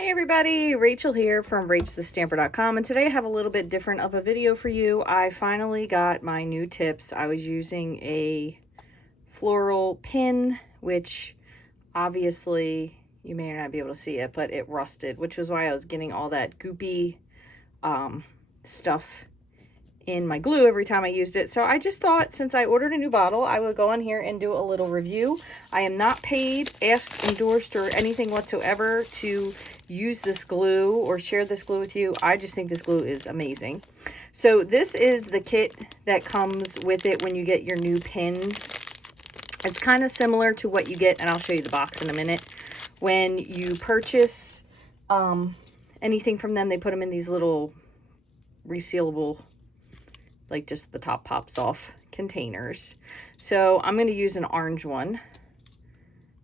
Hey everybody, Rachel here from Rachthestamper.com, and today I have a little bit different of a video for you. I finally got my new tips. I was using a floral pin, which obviously you may not be able to see it, but it rusted, which was why I was getting all that goopy stuff in my glue every time I used it. So I just thought, since I ordered a new bottle, I would go on here and do a little review. I am not paid, asked, endorsed, or anything whatsoever to use this glue or share this glue with you. I just think this glue is amazing. So this is the kit that comes with it when you get your new pins. It's kind of similar to what you get, and I'll show you the box in a minute. When you purchase anything from them, they put them in these little resealable, like just the top pops off containers. So I'm going to use an orange one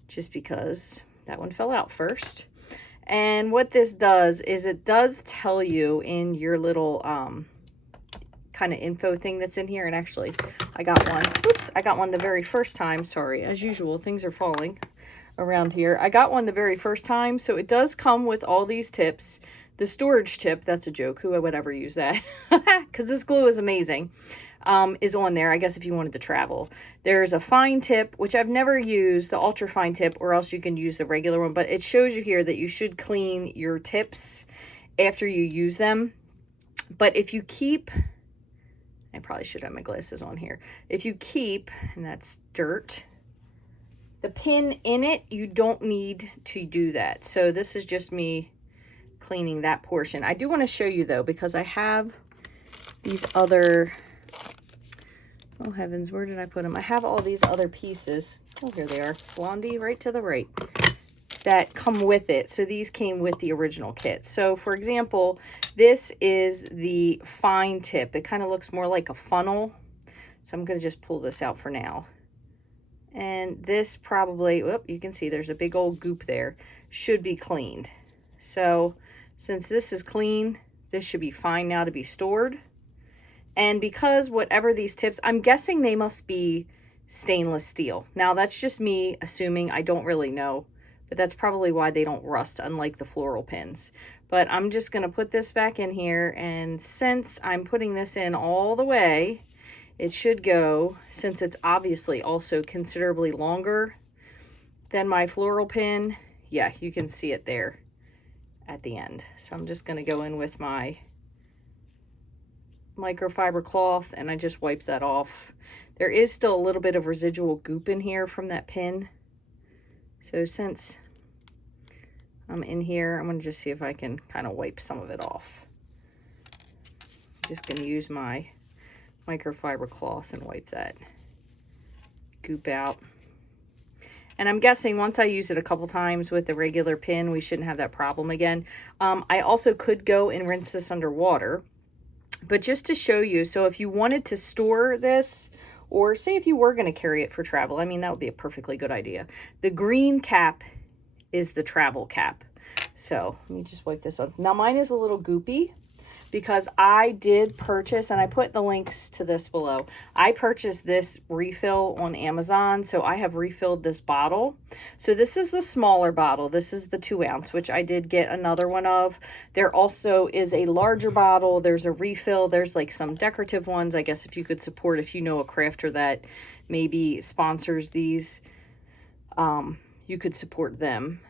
just because that one fell out first. And what this does is it does tell you in your little kind of info thing that's in here. And actually I got one. Oops, I got one the very first time. Sorry, as usual, things are falling around here. I got one the very first time. So it does come with all these tips. The storage tip, that's a joke, who would ever use that? Because this glue is amazing, is on there, I guess, if you wanted to travel. There's a fine tip, which I've never used, the ultra fine tip, or else you can use the regular one. But it shows you here that you should clean your tips after you use them. But if you keep, I probably should have my glasses on here. If you keep, and that's dirt, the pin in it, you don't need to do that. So this is just me cleaning that portion. I do want to show you though, because I have these other, oh heavens, where did I put them? I have all these other pieces. Oh, here they are. Blondie, right to the right, that come with it. So these came with the original kit. So for example, this is the fine tip. It kind of looks more like a funnel. So I'm going to just pull this out for now. And this probably, whoop, you can see there's a big old goop there, should be cleaned. So since this is clean, this should be fine now to be stored. And because whatever these tips, I'm guessing they must be stainless steel. Now that's just me assuming, I don't really know, but that's probably why they don't rust, unlike the floral pins. But I'm just gonna put this back in here, and since I'm putting this in all the way, it should go, since it's obviously also considerably longer than my floral pin. Yeah, you can see it there at the end. So I'm just going to go in with my microfiber cloth, and I just wipe that off. There is still a little bit of residual goop in here from that pin. So since I'm in here, I'm going to just see if I can kind of wipe some of it off. I'm just going to use my microfiber cloth and wipe that goop out. And I'm guessing once I use it a couple times with the regular pin, we shouldn't have that problem again. I also could go and rinse this under water. But just to show you, so if you wanted to store this, or say if you were going to carry it for travel, I mean, that would be a perfectly good idea. The green cap is the travel cap. So let me just wipe this off. Now mine is a little goopy, because I did purchase, and I put the links to this below. I purchased this refill on Amazon, so I have refilled this bottle. So this is the smaller bottle. This is the 2 ounce, which I did get another one of. There also is a larger bottle. There's a refill. There's like some decorative ones. I guess if you could support, if you know a crafter that maybe sponsors these, you could support them.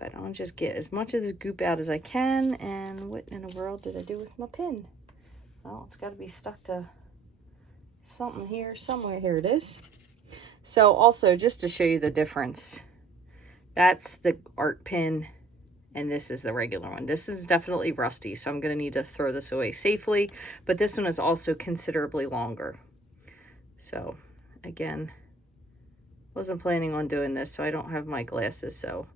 But I'll just get as much of this goop out as I can. And what in the world did I do with my pin? Well, it's got to be stuck to something here somewhere. Here it is. So also, just to show you the difference, that's the art pin, and this is the regular one. This is definitely rusty, so I'm going to need to throw this away safely. But this one is also considerably longer. So again, wasn't planning on doing this, so I don't have my glasses, so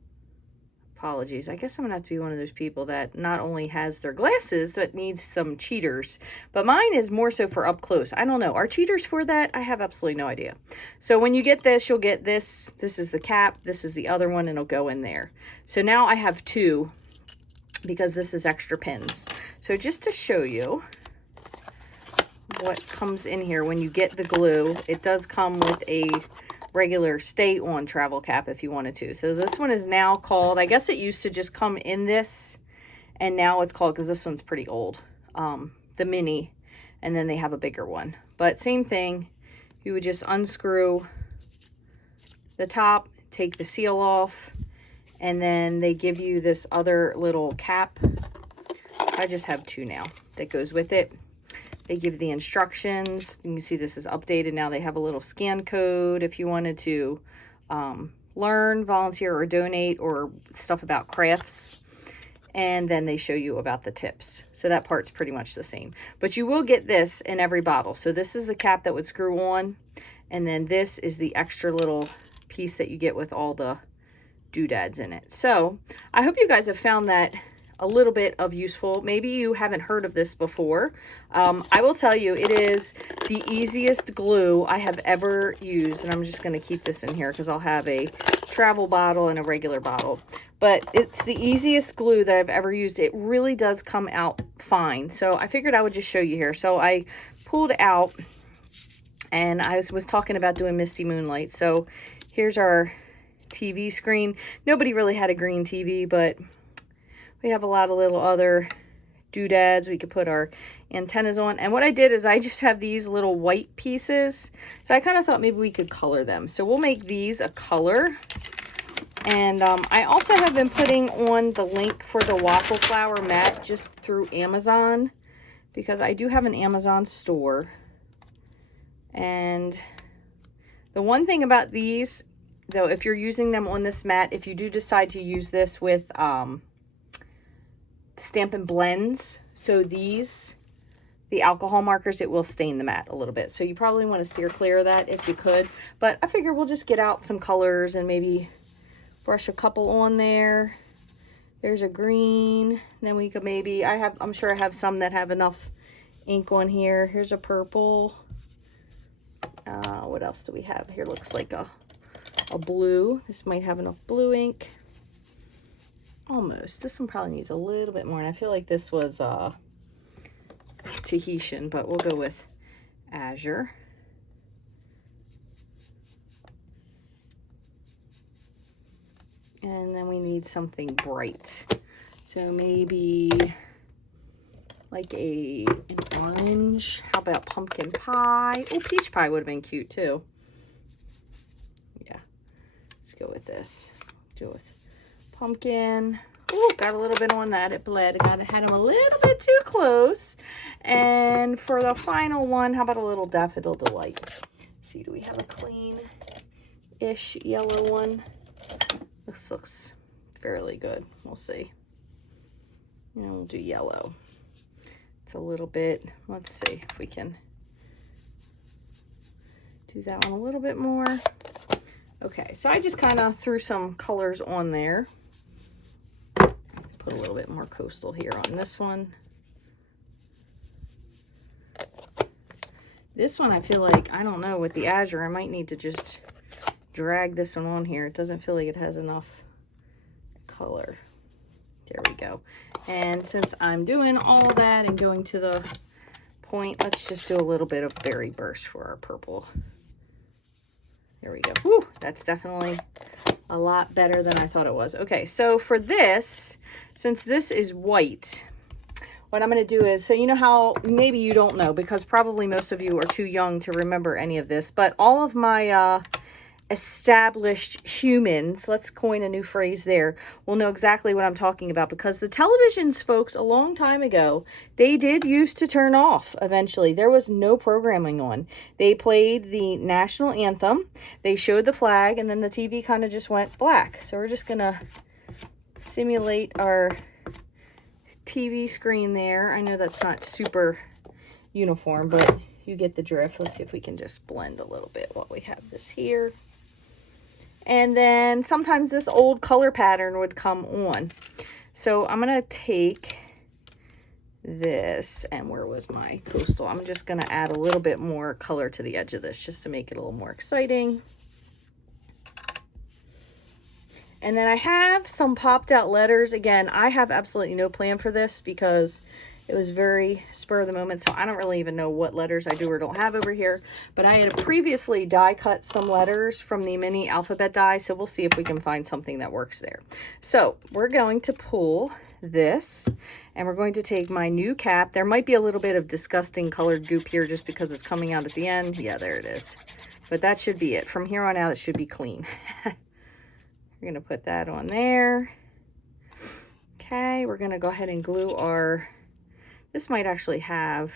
apologies. I guess I'm gonna have to be one of those people that not only has their glasses but needs some cheaters, but mine is more so for up close. I don't know, are cheaters for that? I have absolutely no idea. So when you get this, you'll get this. This is the cap, this is the other one, and it'll go in there. So now I have 2 because this is extra pins. So just to show you what comes in here when you get the glue, it does come with a regular stay-on travel cap if you wanted to. So this one is now called, I guess it used to just come in this, and now it's called, because this one's pretty old, the mini, and then they have a bigger one. But same thing, you would just unscrew the top, take the seal off, and then they give you this other little cap. I just have two now that goes with it. They give the instructions. You can see this is updated now. They have a little scan code if you wanted to learn, volunteer, or donate, or stuff about crafts. And then they show you about the tips. So that part's pretty much the same. But you will get this in every bottle. So this is the cap that would screw on. And then this is the extra little piece that you get with all the doodads in it. So I hope you guys have found that a little bit of useful. Maybe you haven't heard of this before. I will tell you, it is the easiest glue I have ever used. And I'm just going to keep this in here because I'll have a travel bottle and a regular bottle. But it's the easiest glue that I've ever used. It really does come out fine. So I figured I would just show you here. So I pulled out, and I was talking about doing Misty Moonlight. So here's our TV screen. Nobody really had a green TV, but we have a lot of little other doodads we could put our antennas on. And what I did is I just have these little white pieces. So I kind of thought maybe we could color them. So we'll make these a color. And I also have been putting on the link for the waffle flower mat just through Amazon, because I do have an Amazon store. And the one thing about these, though, if you're using them on this mat, if you do decide to use this with Stampin' Blends, so these, the alcohol markers, it will stain the mat a little bit. So you probably want to steer clear of that if you could. But I figure we'll just get out some colors and maybe brush a couple on there. There's a green. Then we could maybe, I'm sure I have some that have enough ink on here. Here's a purple. What else do we have? Here looks like a blue. This might have enough blue ink. Almost. This one probably needs a little bit more. And I feel like this was Tahitian, but we'll go with Azure. And then we need something bright. So maybe like an orange. How about pumpkin pie? Oh, peach pie would have been cute too. Yeah. Let's go with this. Do it with pumpkin. Oh, got a little bit on that. It bled. I had them a little bit too close. And for the final one, how about a little Daffodil Delight? Let's see, do we have a clean-ish yellow one? This looks fairly good. We'll see. And we'll do yellow. It's a little bit, let's see if we can do that one a little bit more. Okay, so I just kind of threw some colors on there. Put a little bit more coastal here on this one. This one I feel like, I don't know, with the Azure, I might need to just drag this one on here. It doesn't feel like it has enough color. There we go. And since I'm doing all that and going to the point, let's just do a little bit of Berry Burst for our purple. There we go. Woo, that's definitely a lot better than I thought it was. Okay, so for this, since this is white, what I'm going to do is, so you know how, maybe you don't know, because probably most of you are too young to remember any of this, but all of my established humans, let's coin a new phrase there, will know exactly what I'm talking about, because the televisions, folks, a long time ago, they did used to turn off eventually. There was no programming on. They played the national anthem, they showed the flag, and then the TV kind of just went black. So we're just going to simulate our TV screen there. I know that's not super uniform, but you get the drift. Let's see if we can just blend a little bit while we have this here. And then sometimes this old color pattern would come on. So I'm going to take this, and where was my coastal? I'm just going to add a little bit more color to the edge of this just to make it a little more exciting. And then I have some popped out letters. Again, I have absolutely no plan for this because It was very spur of the moment, so I don't really even know what letters I do or don't have over here. But I had previously die cut some letters from the mini alphabet die, so we'll see if we can find something that works there. So we're going to pull this, and we're going to take my new cap. There might be a little bit of disgusting colored goop here just because it's coming out at the end. Yeah, there it is. But that should be it. From here on out, it should be clean. We're going to put that on there. Okay, we're going to go ahead and glue our... This might actually have...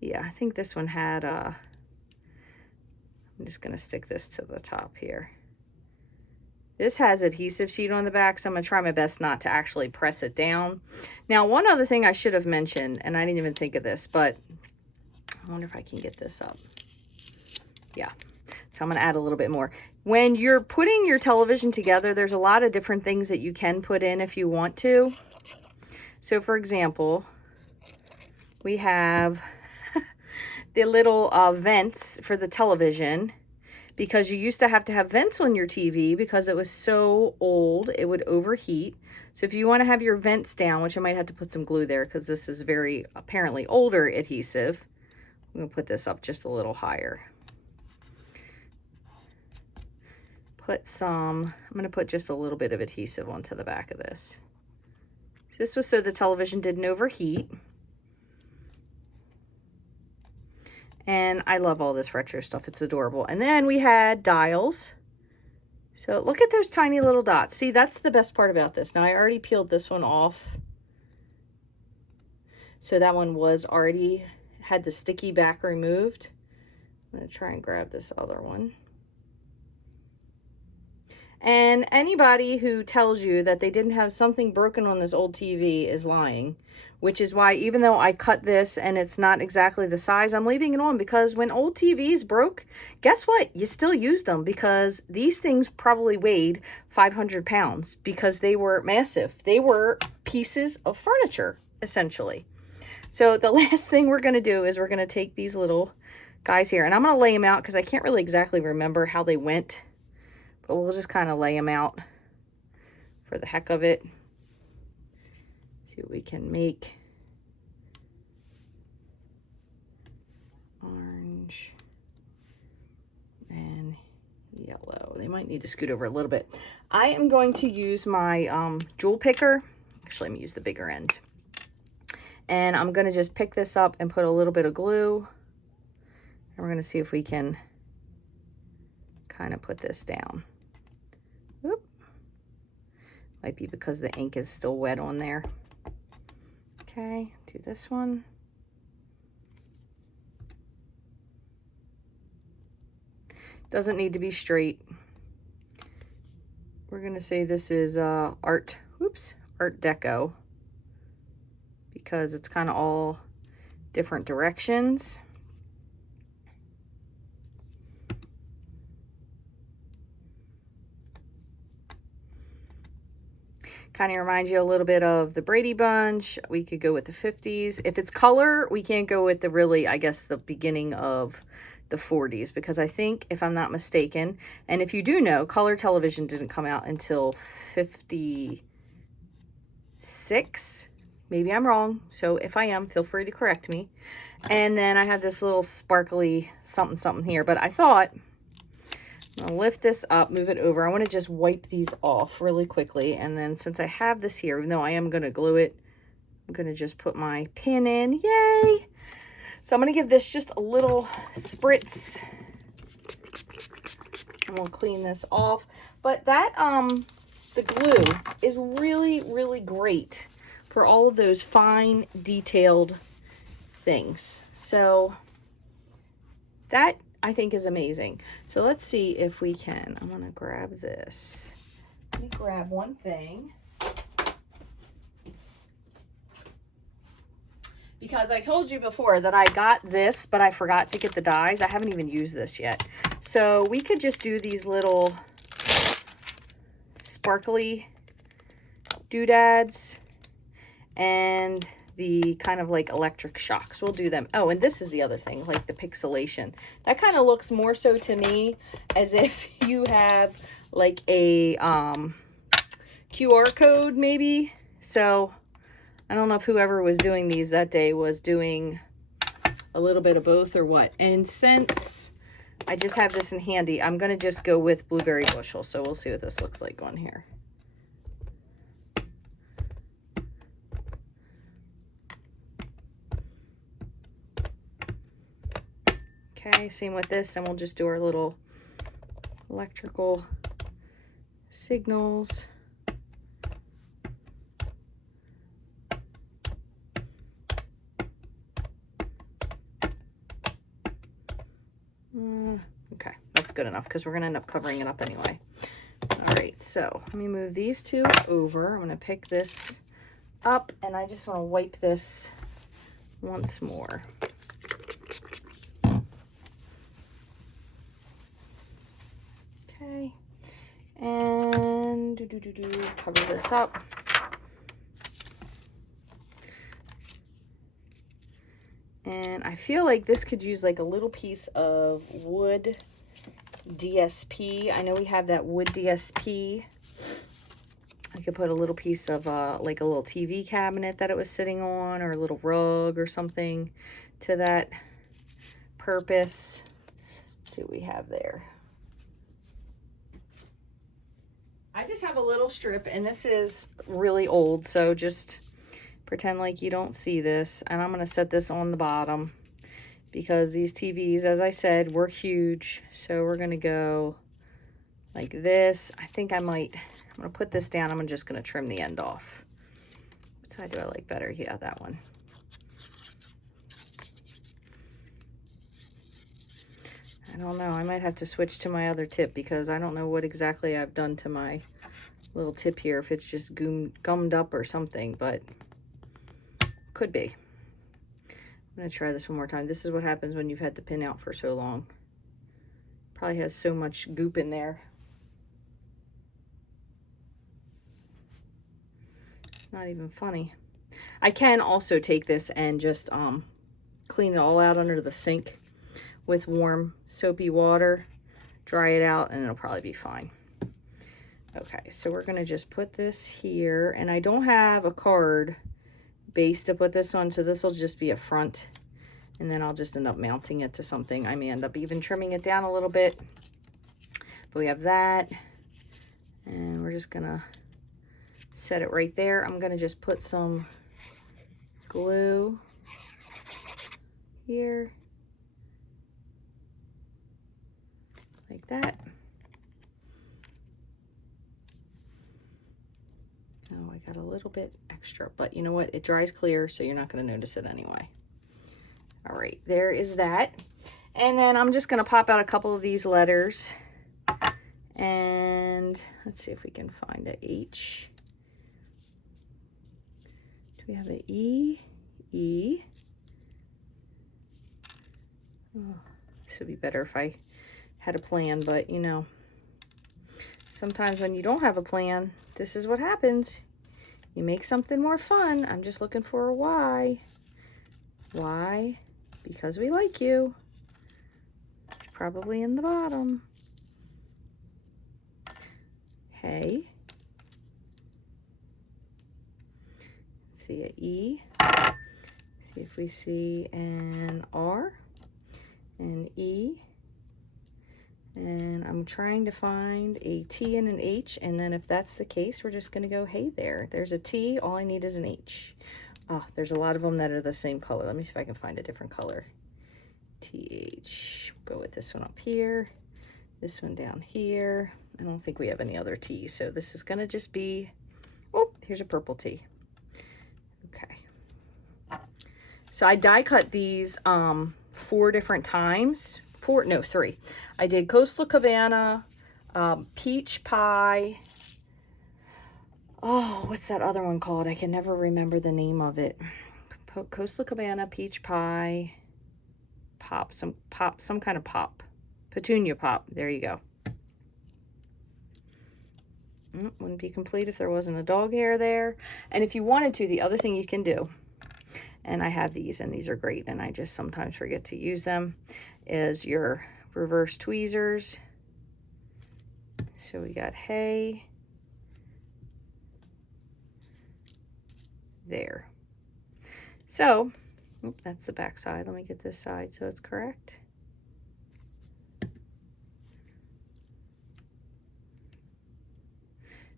Yeah, I think this one had... I'm just going to stick this to the top here. This has adhesive sheet on the back, so I'm going to try my best not to actually press it down. Now, one other thing I should have mentioned, and I didn't even think of this, but I wonder if I can get this up. Yeah, so I'm going to add a little bit more. When you're putting your television together, there's a lot of different things that you can put in if you want to. So, for example, we have the little vents for the television, because you used to have vents on your TV because it was so old, it would overheat. So if you want to have your vents down, which I might have to put some glue there because this is very apparently older adhesive, I'm going to put this up just a little higher. I'm going to put just a little bit of adhesive onto the back of this. This was so the television didn't overheat. And I love all this retro stuff. It's adorable. And then we had dials. So look at those tiny little dots. See, that's the best part about this. Now, I already peeled this one off. So that one was already, had the sticky back removed. I'm going to try and grab this other one. And anybody who tells you that they didn't have something broken on this old TV is lying, which is why even though I cut this and it's not exactly the size, I'm leaving it on, because when old TVs broke, guess what? You still used them, because these things probably weighed 500 pounds because they were massive. They were pieces of furniture, essentially. So the last thing we're going to do is we're going to take these little guys here, and I'm going to lay them out because I can't really exactly remember how they went. But we'll just kind of lay them out for the heck of it. See what we can make. Orange and yellow. They might need to scoot over a little bit. I am going to use my jewel picker. Actually, let me use the bigger end. And I'm going to just pick this up and put a little bit of glue. And we're going to see if we can kind of put this down. Oop. Might be because the ink is still wet on there. Okay, do this one. Doesn't need to be straight. We're gonna say this is art deco, because it's kind of all different directions. Kind of reminds you a little bit of the Brady Bunch. We could go with the 50s. If it's color, we can't go with the really, I guess, the beginning of the 40s, because I think, if I'm not mistaken, and if you do know, color television didn't come out until 56. Maybe I'm wrong, so if I am, feel free to correct me. And then I have this little sparkly something here, but I thought, I'm gonna lift this up, move it over. I want to just wipe these off really quickly. And then since I have this here, even though I am going to glue it, I'm going to just put my pin in. Yay! So I'm going to give this just a little spritz. And we'll clean this off. But that, the glue is really, really great for all of those fine, detailed things. So that, I think, is amazing. So let's see if we can. I'm gonna grab this. Let me grab one thing, because I told you before that I got this, but I forgot to get the dies. I haven't even used this yet. So we could just do these little sparkly doodads and the kind of like electric shocks. We'll do them. Oh, and this is the other thing, like the pixelation. That kind of looks more so to me as if you have like a QR code maybe. So I don't know if whoever was doing these that day was doing a little bit of both or what. And since I just have this in handy, I'm going to just go with blueberry bushel. So we'll see what this looks like on here. Okay, same with this, and we'll just do our little electrical signals. Okay, that's good enough because we're going to end up covering it up anyway. All right, so let me move these two over. I'm going to pick this up, and I just want to wipe this once more. Okay, and cover this up. And I feel like this could use like a little piece of wood DSP. I know we have that wood DSP. I could put a little piece of like a little TV cabinet that it was sitting on, or a little rug or something to that purpose. Let's see what we have there. I just have a little strip, and this is really old, so just pretend like you don't see this. And I'm going to set this on the bottom because these TVs, as I said, were huge. So we're going to go like this. I think I'm going to put this down. I'm just going to trim the end off. What side do I like better? Yeah, that one. I don't know. I might have to switch to my other tip because I don't know what exactly I've done to my little tip here. If it's just gummed up or something, but could be. I'm going to try this one more time. This is what happens when you've had the pin out for so long. Probably has so much goop in there. Not even funny. I can also take this and just clean it all out under the sink with warm soapy water, dry it out, and it'll probably be fine. Okay, so we're going to just put this here, and I don't have a card base to put this on, so this will just be a front, and then I'll just end up mounting it to something. I may end up even trimming it down a little bit, but we have that, and we're just gonna set it right there. I'm gonna just put some glue here like that. Oh, I got a little bit extra, but you know what? It dries clear, so you're not going to notice it anyway. All right, there is that. And then I'm just going to pop out a couple of these letters. And let's see if we can find a H. Do we have a E? E. Oh, this would be better if I had a plan, but you know, sometimes when you don't have a plan, this is what happens. You make something more fun. I'm just looking for a Y. Why? Because we like you. It's probably in the bottom. Hey. See a E. See if we see an R, an E. And I'm trying to find a T and an H, and then if that's the case, we're just gonna go, hey there. There's a T, all I need is an H. Oh, there's a lot of them that are the same color. Let me see if I can find a different color. TH, go with this one up here, this one down here. I don't think we have any other T's, so this is gonna just be, oh, here's a purple T. Okay. So I die cut these 4 different times. 3. I did Coastal Cabana, Peach Pie. Oh, what's that other one called? I can never remember the name of it. Coastal Cabana, Peach Pie, some kind of pop. Petunia pop. There you go. Wouldn't be complete if there wasn't a dog hair there. And if you wanted to, the other thing you can do, and I have these, and these are great, and I just sometimes forget to use them, is your reverse tweezers. So we got hey, there. So, that's the back side. Let me get this side so it's correct.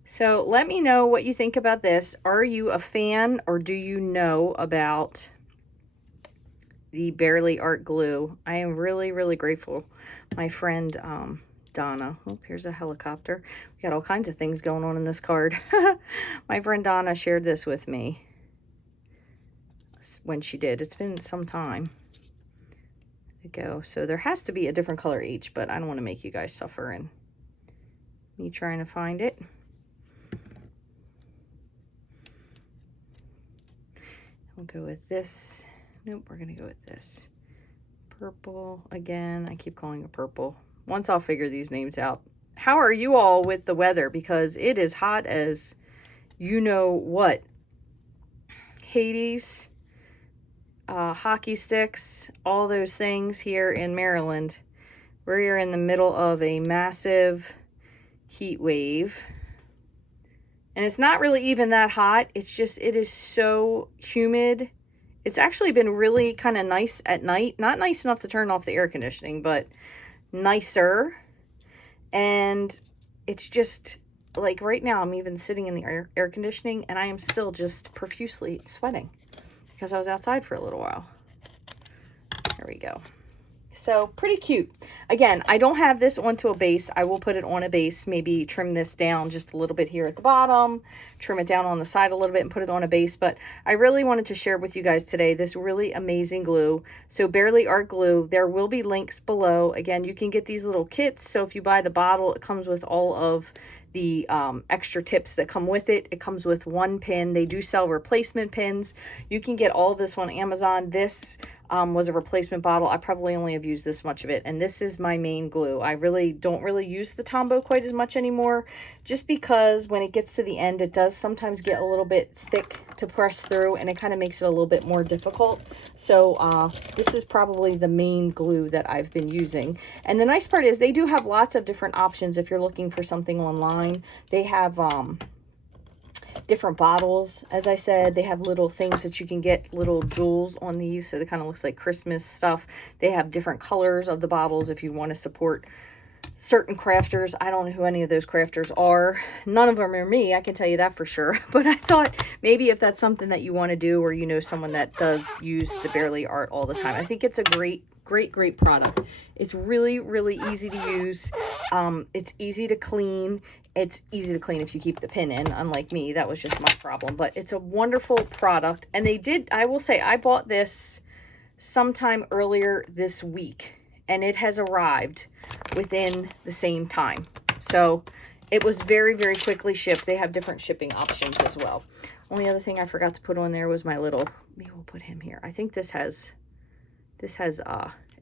So let me know what you think about this. Are you a fan, or do you know about the BEARLY art glue? I am really, really grateful. My friend Donna, oh, here's a helicopter. We got all kinds of things going on in this card. My friend Donna shared this with me when she did. It's been some time ago, so there has to be a different color each, but I don't want to make you guys suffer in me trying to find it. We'll go with this. Nope, we're gonna go with this purple again. I keep calling it purple. Once I'll figure these names out. How are you all with the weather? Because it is hot as you know what. Hades, hockey sticks, all those things here in Maryland. We're here in the middle of a massive heat wave. And it's not really even that hot. It's just, it is so humid. It's actually been really kind of nice at night. Not nice enough to turn off the air conditioning, but nicer. And it's just, like right now, I'm even sitting in the air conditioning, and I am still just profusely sweating because I was outside for a little while. There we go. So pretty cute. Again, I don't have this onto a base. I will put it on a base, maybe trim this down just a little bit here at the bottom, trim it down on the side a little bit and put it on a base. But I really wanted to share with you guys today this really amazing glue. So BEARLY art glue, there will be links below. Again, you can get these little kits. So if you buy the bottle, it comes with all of the extra tips that come with it. It comes with one pin. They do sell replacement pins. You can get all of this on Amazon. This was a replacement bottle. I probably only have used this much of it, and this is my main glue. I really don't use the Tombow quite as much anymore, just because when it gets to the end, it does sometimes get a little bit thick to press through, and it kind of makes it a little bit more difficult. So this is probably the main glue that I've been using. And the nice part is they do have lots of different options if you're looking for something online. They have different bottles. As I said, they have little things that you can get, little jewels on these, so it kind of looks like Christmas stuff. They have different colors of the bottles if you want to support certain crafters. I don't know who any of those crafters are. None of them are me, I can tell you that for sure. But I thought maybe if that's something that you want to do, or you know someone that does use the BEARLY art all the time, I think it's a great product. It's really, really easy to use. It's easy to clean. It's easy to clean if you keep the pin in, unlike me. That was just my problem. But it's a wonderful product. And they did, I will say, I bought this sometime earlier this week, and it has arrived within the same time. So it was very, very quickly shipped. They have different shipping options as well. Only other thing I forgot to put on there was my little, maybe we'll put him here. I think this has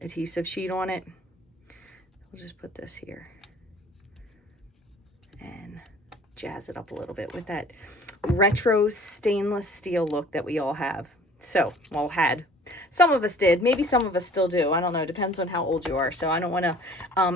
adhesive sheet on it. We'll just put this here and jazz it up a little bit with that retro stainless steel look that we all have. So, well, had. Some of us did. Maybe some of us still do. I don't know. Depends on how old you are. So I don't want to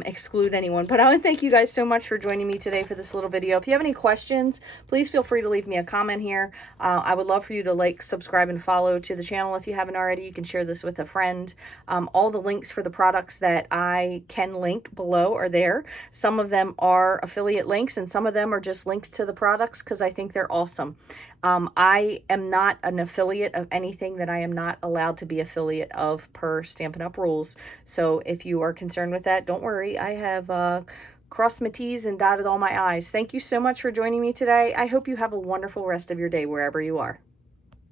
exclude anyone. But I want to thank you guys so much for joining me today for this little video. If you have any questions, please feel free to leave me a comment here. I would love for you to like, subscribe, and follow to the channel if you haven't already. You can share this with a friend. All the links for the products that I can link below are there. Some of them are affiliate links, and some of them are just links to the products because I think they're awesome. I am not an affiliate of anything that I am not allowed to be affiliate of per Stampin' Up! Rules. So if you are concerned with that, don't worry. I have crossed my T's and dotted all my I's. Thank you so much for joining me today. I hope you have a wonderful rest of your day wherever you are.